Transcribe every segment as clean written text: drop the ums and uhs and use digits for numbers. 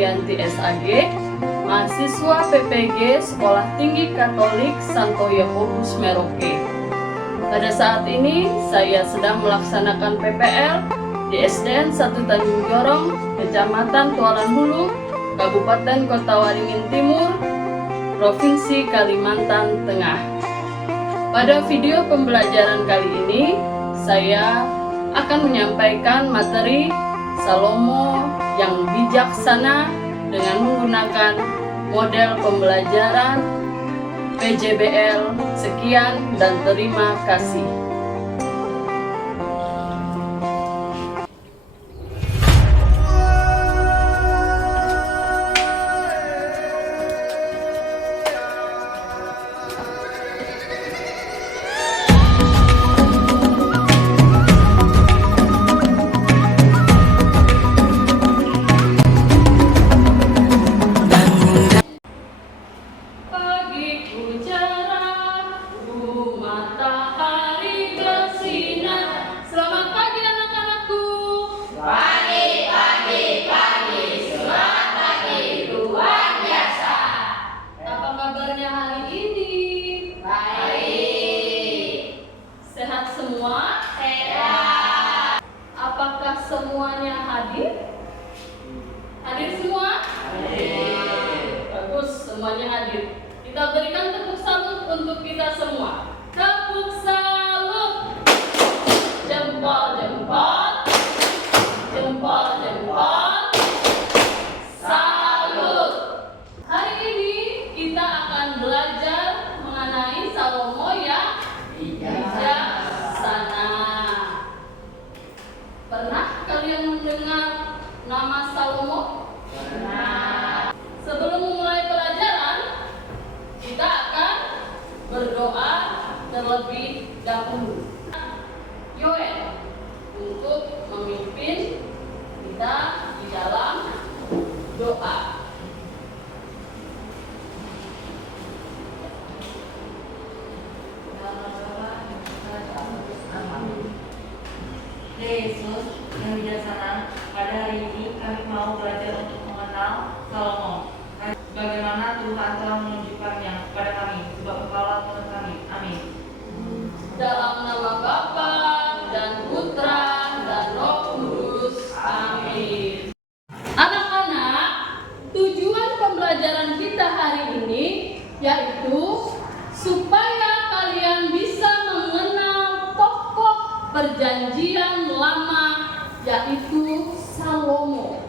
Arianti SAG, mahasiswa PPG Sekolah Tinggi Katolik Santo Yakobus Merauke. Pada saat ini saya sedang melaksanakan PPL di SDN 1 Tanjung Jorong, Kecamatan Tualan Hulu, Kabupaten Kota Waringin Timur, Provinsi Kalimantan Tengah. Pada video pembelajaran kali ini, saya akan menyampaikan materi Salomo yang bijaksana dengan menggunakan model pembelajaran PJBL. Sekian dan terima kasih. Semuanya hadir? Hadir semua? Hadir. Bagus, semuanya hadir. Kita berikan tepuk salut untuk kita semua. Tepuk salut. Jempol, jempol. Jempol, jempol. Salut. Hari ini kita akan belajar mengenai Salomo yang bijaksana. Pernah kalian mendengar nama Salomo? Pernah. Sebelum memulai pelajaran, kita akan berdoa terlebih dahulu. Yoel untuk memimpin kita di dalam doa. Yesus yang bijaksana, pada hari ini kami mau belajar untuk mengenal Salomo. Bagaimana Tuhan telah menunjukkannya kepada kami, sebab Engkaulah Tuhan kami. Amin. Dalam nama Bapa dan Putra dan Roh Kudus. Amin. Anak-anak, tujuan pembelajaran kita hari ini yaitu supaya kalian bisa mengenal tokoh Perjanjian Lama, yaitu Salomo,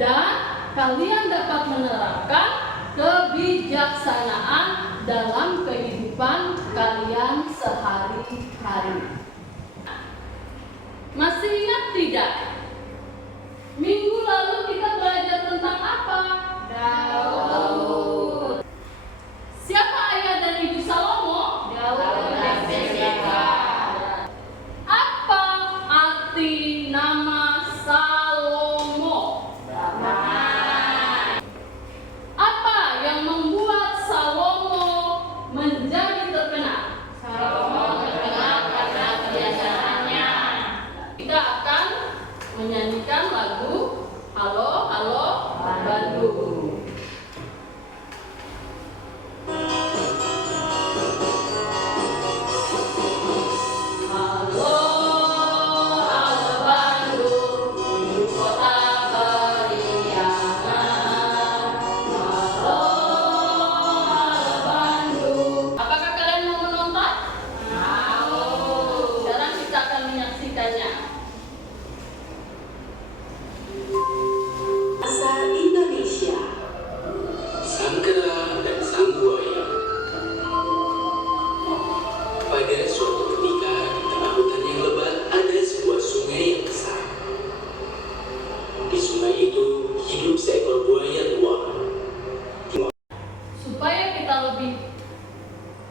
dan kalian dapat menerapkan kebijaksanaan dalam kehidupan kalian sehari-hari. Masih ingat tidak? Minggu lalu kita belajar tentang apa? Daud. Siapa ayah dan ibu Salomo? Daud dan Jessica. Apa arti nama Salomo? Damai. Apa yang membuat Salomo menjadi terkenal? Salomo terkenal karena kebiasaannya. Kita akan menyanyikan lagu Halo Halo Bandung.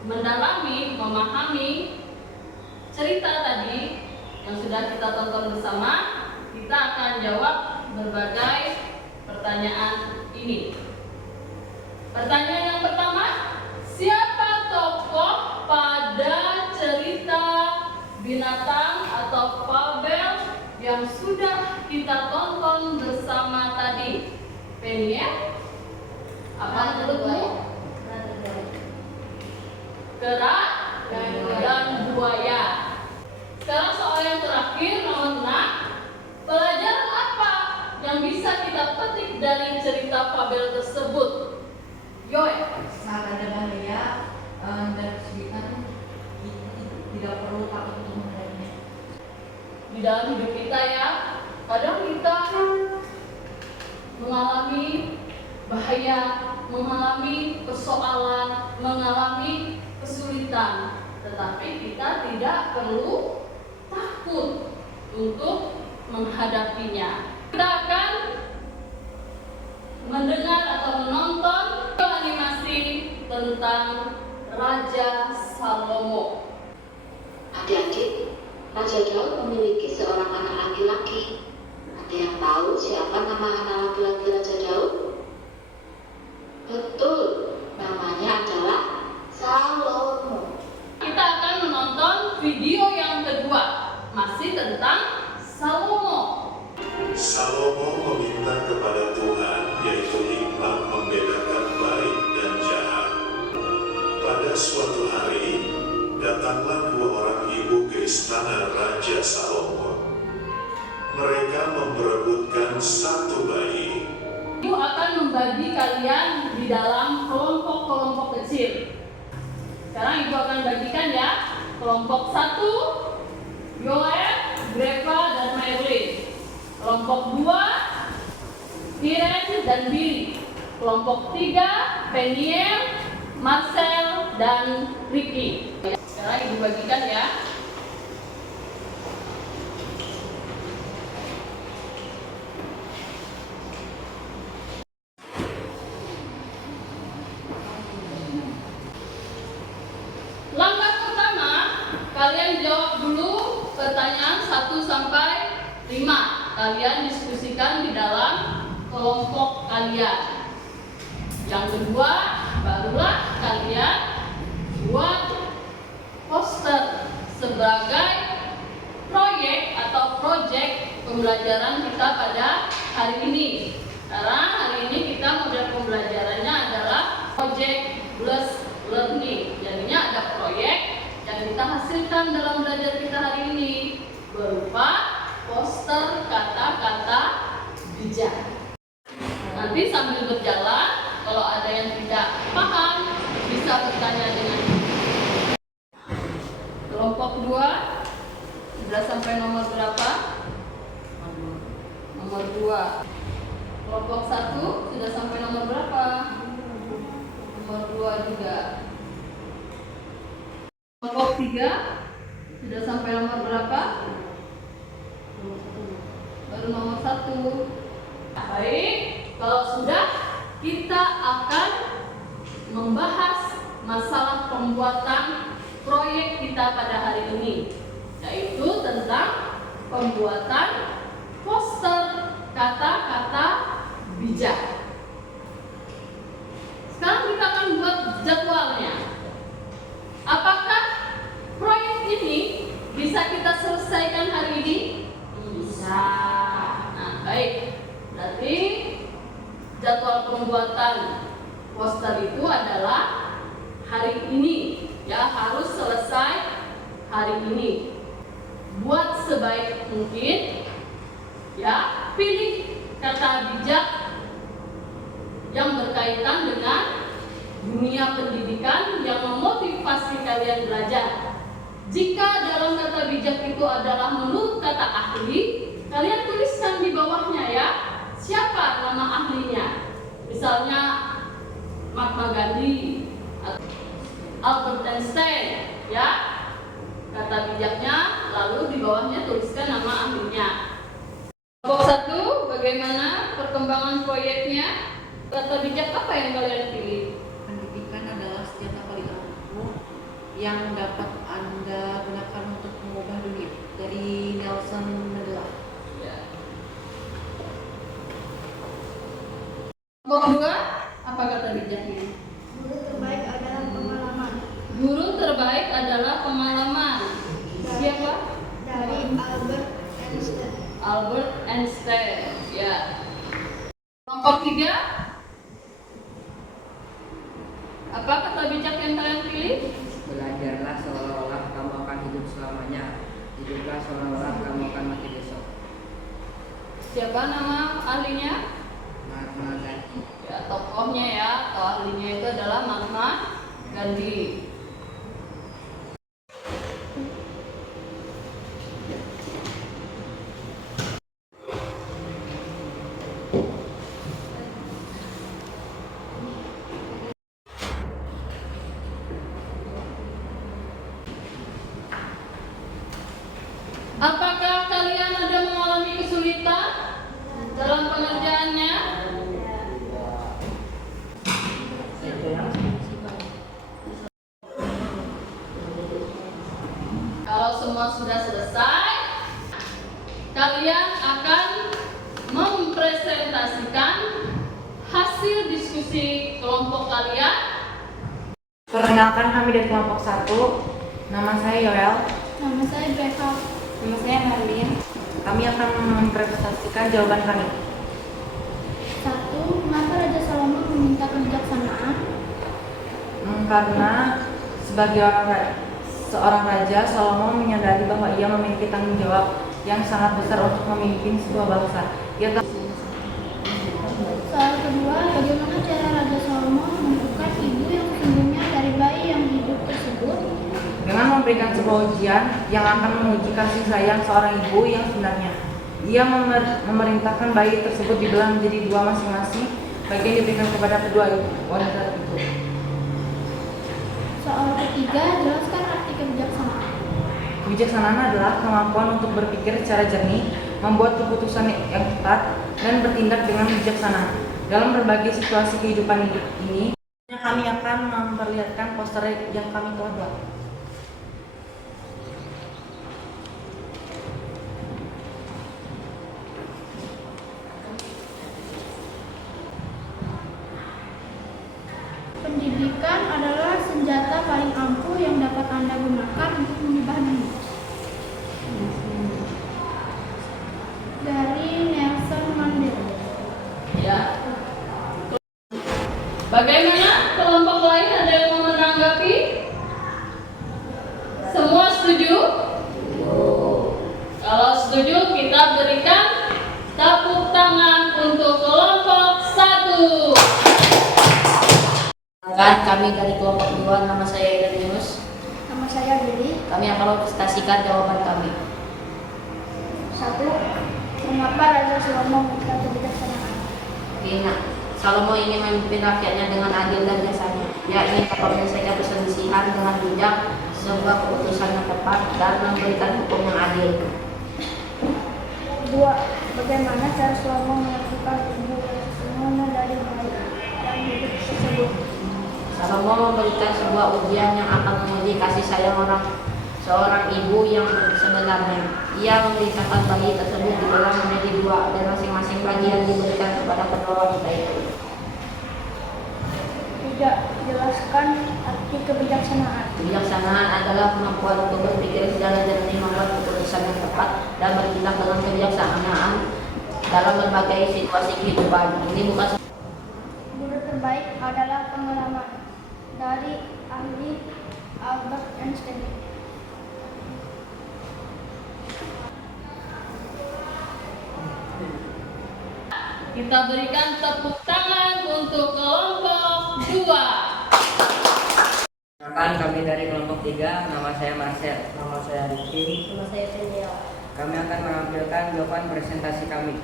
Mendalami, memahami cerita tadi yang sudah kita tonton bersama, kita akan jawab berbagai pertanyaan ini. Pertanyaan yang pertama, siapa tokoh pada cerita binatang atau fabel yang sudah kita tonton bersama tadi? Peniel? Apa menurutmu? Kera dan buaya. Sekarang soal yang terakhir, nomor 6. Pelajaran apa yang bisa kita petik dari cerita fabel tersebut? Yoel. Saat ada bahaya dan kesulitan, kita tidak perlu takut untuk menghadapinya. Di dalam hidup kita ya, kadang kita mengalami bahaya, mengalami persoalan, mengalami kesulitan, tetapi kita tidak perlu takut untuk menghadapinya. Kita akan mendengar atau menonton animasi tentang Raja Salomo. Adik-adik, Raja Daud memiliki seorang anak laki-laki. Ada yang tahu siapa nama anak laki-laki Raja Daud? Betul, namanya adalah Salomo. Kita akan menonton video yang kedua, masih tentang Salomo. Salomo meminta kepada Tuhan, yaitu hikmat membedakan baik dan jahat. Pada suatu hari, datanglah dua orang ibu ke istana Raja Salomo. Mereka memperebutkan satu bayi. Ibu akan membagi kalian di dalam kelompok-kelompok kecil. Sekarang ibu akan bagikan ya. Kelompok 1, Yoel, Greva, dan Merlin. Kelompok 2, Iren dan Billy. Kelompok 3, Peniel, Marcel, dan Ricky. Sekarang ibu bagikan ya. Langkah pertama, kalian jawab dulu pertanyaan 1 sampai 5. Kalian diskusikan di dalam kelompok kalian. Yang kedua, barulah kalian buat poster sebagai proyek atau project pembelajaran kita pada hari ini. Karena hari ini kita model pembelajarannya adalah project plus learning. Jadinya ada proyek yang kita hasilkan dalam belajar kita hari ini berupa poster kata-kata bijak. Nanti sambil berjalan, kalau ada yang tidak paham bisa bertanya dengan kelompok 2. Sudah sampai nomor berapa? Nomor 2. Kelompok 1 sudah sampai nomor berapa? Nomor 2 juga. Kelompok 3 sudah sampai nomor berapa? Baru nomor 1. Baik, kalau sudah, kita akan membahas masalah pembuatan proyek kita pada hari ini, yaitu tentang pembuatan poster kata-kata bijak. Sekarang kita akan buat jadwalnya. Apakah proyek ini bisa kita selesaikan hari ini? Bisa. Nah, baik. Berarti jadwal pembuatan poster itu adalah hari ini, ya, harus selesai hari ini. Buat sebaik mungkin, ya, pilih kata bijak yang berkaitan dengan dunia pendidikan yang memotivasi kalian belajar. Jika dalam kata bijak itu adalah menurut kata ahli, kalian tuliskan di bawahnya ya, siapa nama ahlinya. Misalnya Mahatma Gandhi, Albert Einstein, ya, kata bijaknya, lalu di bawahnya tuliskan nama ahlinya. Kelompok 1, bagaimana perkembangan proyeknya? Kata bijak apa yang kalian pilih? Pendidikan adalah senjata paling ampuh yang dapat Anda gunakan untuk mengubah dunia. Dari Nelson Mandela. Ya. Kelompok 2, apa kata bijaknya? Guru terbaik adalah pengalaman. Guru terbaik adalah pengalaman. Siapa? Dari Albert Einstein. Albert Einstein. Ya. Kelompok Kelompok 3. Apa kata bijak yang kalian pilih? Belajarlah seolah-olah kamu akan hidup selamanya. Hiduplah seolah-olah kamu akan mati besok. Siapa nama ahlinya? Mahatma Gandhi. Ya, tokohnya ya, atau ahlinya itu adalah Mahatma Gandhi. Apakah kalian ada mengalami kesulitan dalam pengerjaannya? Kalau semua sudah selesai, kalian akan mempresentasikan hasil diskusi kelompok kalian. Perkenalkan, kami dari kelompok 1. Nama saya Yoel. Nama saya Breka. Nama saya Marlin. Kami akan mempresentasikan jawaban kami. 1. Mengapa Raja Salomo meminta kebijaksanaan? Karena sebagai seorang raja, Salomo menyadari bahwa ia memiliki tanggung jawab yang sangat besar untuk memimpin sebuah bangsa. Ia Soal kedua, bagaimana cara Raja Salomo menentukan ibu yang sesungguhnya dari bayi yang hidup tersebut? dengan memberikan sebuah ujian yang akan menguji kasih sayang seorang ibu yang sebenarnya. Ia memerintahkan bayi tersebut dibelah menjadi 2 masing-masing, bagian diberikan kepada kedua wanita itu. Soal ketiga, jelaskan arti kebijaksanaan. Kebijaksanaan adalah kemampuan untuk berpikir secara jernih, membuat keputusan yang tepat, dan bertindak dengan bijaksana. Dalam berbagai situasi kehidupan ini, kami akan memperlihatkan poster yang kami telah buat. Pendidikan adalah senjata paling ampuh yang dapat Anda gunakan untuk mengubah dunia. Dari Nelson Mandela. Ya. Bagaimana kelompok lain, ada yang mau menanggapi? Semua setuju? Kalau setuju, kita berikan tepuk tangan untuk kelompok 1. Kami dari kelompok 2, nama saya Ida Yunus. Nama saya Billy. Kami akan mempresentasikan jawaban kami. 1. Mengapa Raja Salomo meminta kebijaksanaan? Ingat, Salomo ingin memimpin rakyatnya dengan adil dan bijaksana. Dia ingin dapat menyelesaikan perselisihan dengan bijak, sebuah keputusan yang tepat, dan memberikan hukum yang adil. 2. Bagaimana cara Salomo menentukan ibu yang sesungguhnya dari bayi yang hidup tersebut? Salomo memberikan sebuah ujian yang akan menguji kasih sayang seorang ibu yang sebenarnya. Ia memerintahkan bayi tersebut dibelah menjadi 2 dan masing-masing bagian diberikan kepada kedua wanita itu. 3. Jelaskan arti kebijaksanaan. Kebijaksanaan adalah kemampuan untuk berpikir secara jernih, membuat keputusan yang tepat, dan bertindak dengan kebijaksanaan dalam berbagai situasi kehidupan. Ini bukan Guru terbaik adalah pengalaman. Dari ahli Albert Einstein. Kita berikan tepuk tangan untuk kelompok 2. Perkenalkan, kami dari kelompok 3. Nama saya Marcel. Nama saya Riki. Nama saya Celia. Kami akan menampilkan jawaban presentasi kami.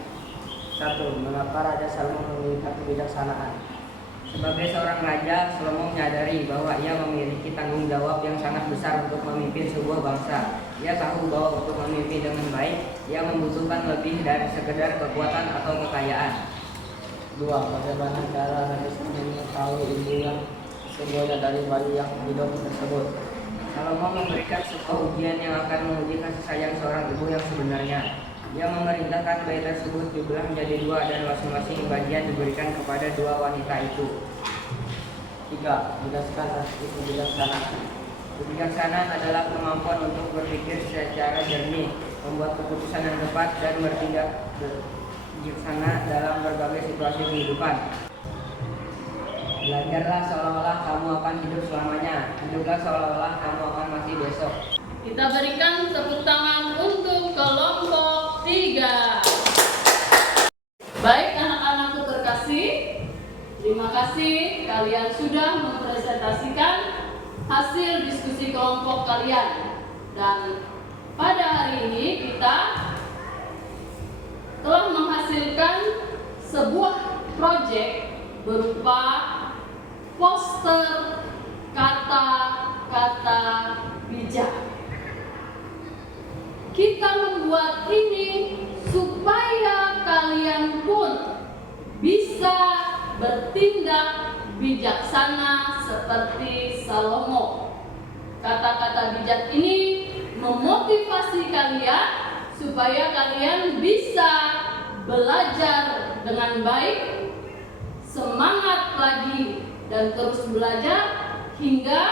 1. Mengapa Raja Salomo meminta kebijaksanaan? Sebagai seorang raja, Salomo menyadari bahwa ia memiliki tanggung jawab yang sangat besar untuk memimpin sebuah bangsa. Ia tahu bahwa untuk memimpin dengan baik, ia membutuhkan lebih dari sekedar kekuatan atau kekayaan. 2. Bagaimana cara Raja Salomo mengetahui ibu yang sesungguhnya dari bayi yang hidup tersebut? Salomo memberikan sebuah ujian yang akan menguji kasih sayang seorang ibu yang sebenarnya. Ia memerintahkan bayi tersebut dibelah menjadi 2 dan masing-masing bagian diberikan kepada 2 wanita itu. 3. Jelaskan arti kebijaksanaan. Kebijaksanaan adalah kemampuan untuk berpikir secara jernih, membuat keputusan yang tepat, dan bertindak bijaksana dalam berbagai situasi kehidupan. Belajarlah seolah-olah kamu akan hidup selamanya. Hiduplah seolah-olah kamu akan mati besok. Kita berikan tepuk tangan untuk kelompok 3. Baik anak-anakku terkasih, terima kasih kalian sudah mempresentasikan hasil diskusi kelompok kalian. Dan pada hari ini kita telah menghasilkan sebuah proyek berupa poster kata-kata bijak. Kita membuat ini supaya kalian pun bisa bertindak bijaksana seperti Salomo. Kata-kata bijak ini memotivasi kalian supaya kalian bisa belajar dengan baik, semangat lagi dan terus belajar hingga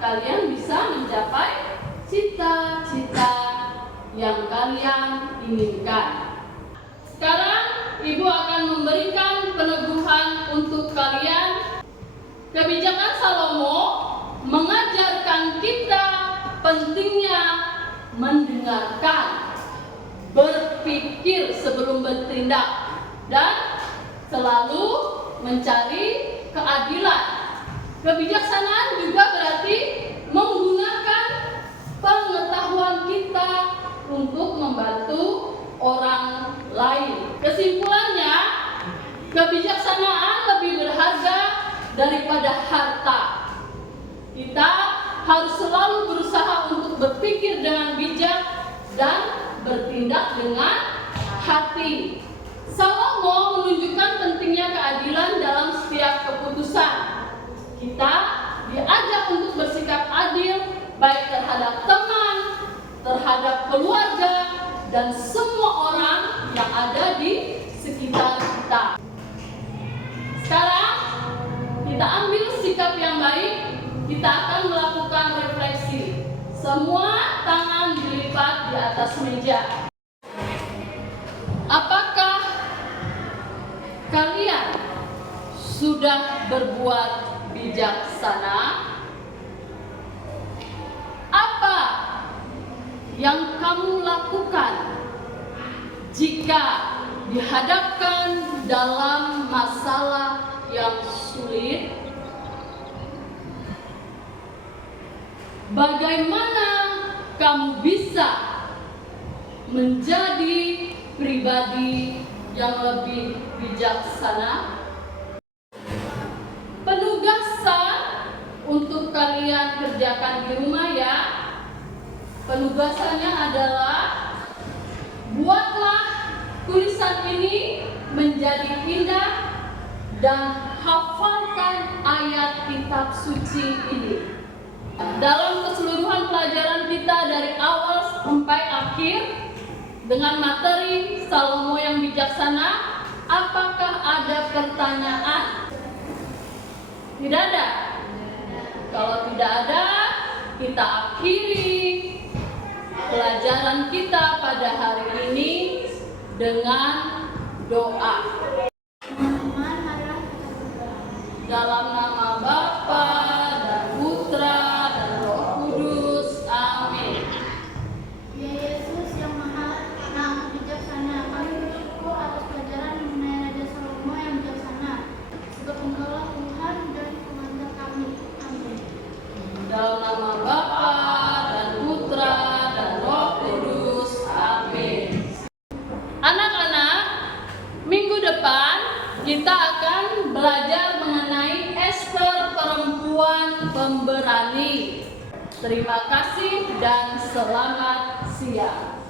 kalian bisa mencapai cita-cita yang kalian inginkan. Sekarang Ibu akan memberikan peneguhan untuk kalian. Kebijakan Salomo mengajarkan kita pentingnya mendengarkan, berpikir sebelum bertindak, dan selalu mencari keadilan. Kebijaksanaan juga berarti menggunakan pengetahuan kita untuk membantu orang lain. Kesimpulannya, kebijaksanaan lebih berharga daripada harta. Kita harus selalu berusaha untuk berpikir dengan bijak dan bertindak dengan hati. Salomo menunjukkan pentingnya keadilan dalam setiap keputusan. Kita diajak untuk bersikap adil baik terhadap teman, terhadap keluarga, dan semua orang yang ada di sekitar kita. Sekarang kita ambil sikap yang baik. Kita akan melakukan refleksi. Semua tangan dilipat di atas meja. Apakah kalian sudah berbuat bijaksana? Apa yang kamu lakukan jika dihadapkan dalam masalah yang sulit? Bagaimana kamu bisa menjadi pribadi yang lebih bijaksana? Penugasan untuk kalian kerjakan di rumah ya. Penugasannya adalah buatlah tulisan ini menjadi indah dan hafalkan ayat kitab suci ini. Dalam keseluruhan pelajaran kita dari awal sampai akhir dengan materi Salomo yang bijaksana, apakah ada pertanyaan? Tidak ada. Kalau tidak ada, kita akhiri pelajaran kita pada hari ini dengan doa. Teman-teman, marilah kita berdoa. Dalam nama Bapa dan Putra dan Roh Kudus. Amin. Ya Yesus yang maha bijaksana, kami bersyukur atas pelajaran mengenai Raja Salomo yang bijaksana. Sebab Engkaulah Tuhan dan pengantar kami. Amin. Dalam nama Bapa dan Putra dan Roh Kudus. Amin. Anak-anak, minggu depan kita akan belajar mengenai Ester perempuan pemberani. Terima kasih dan selamat siang.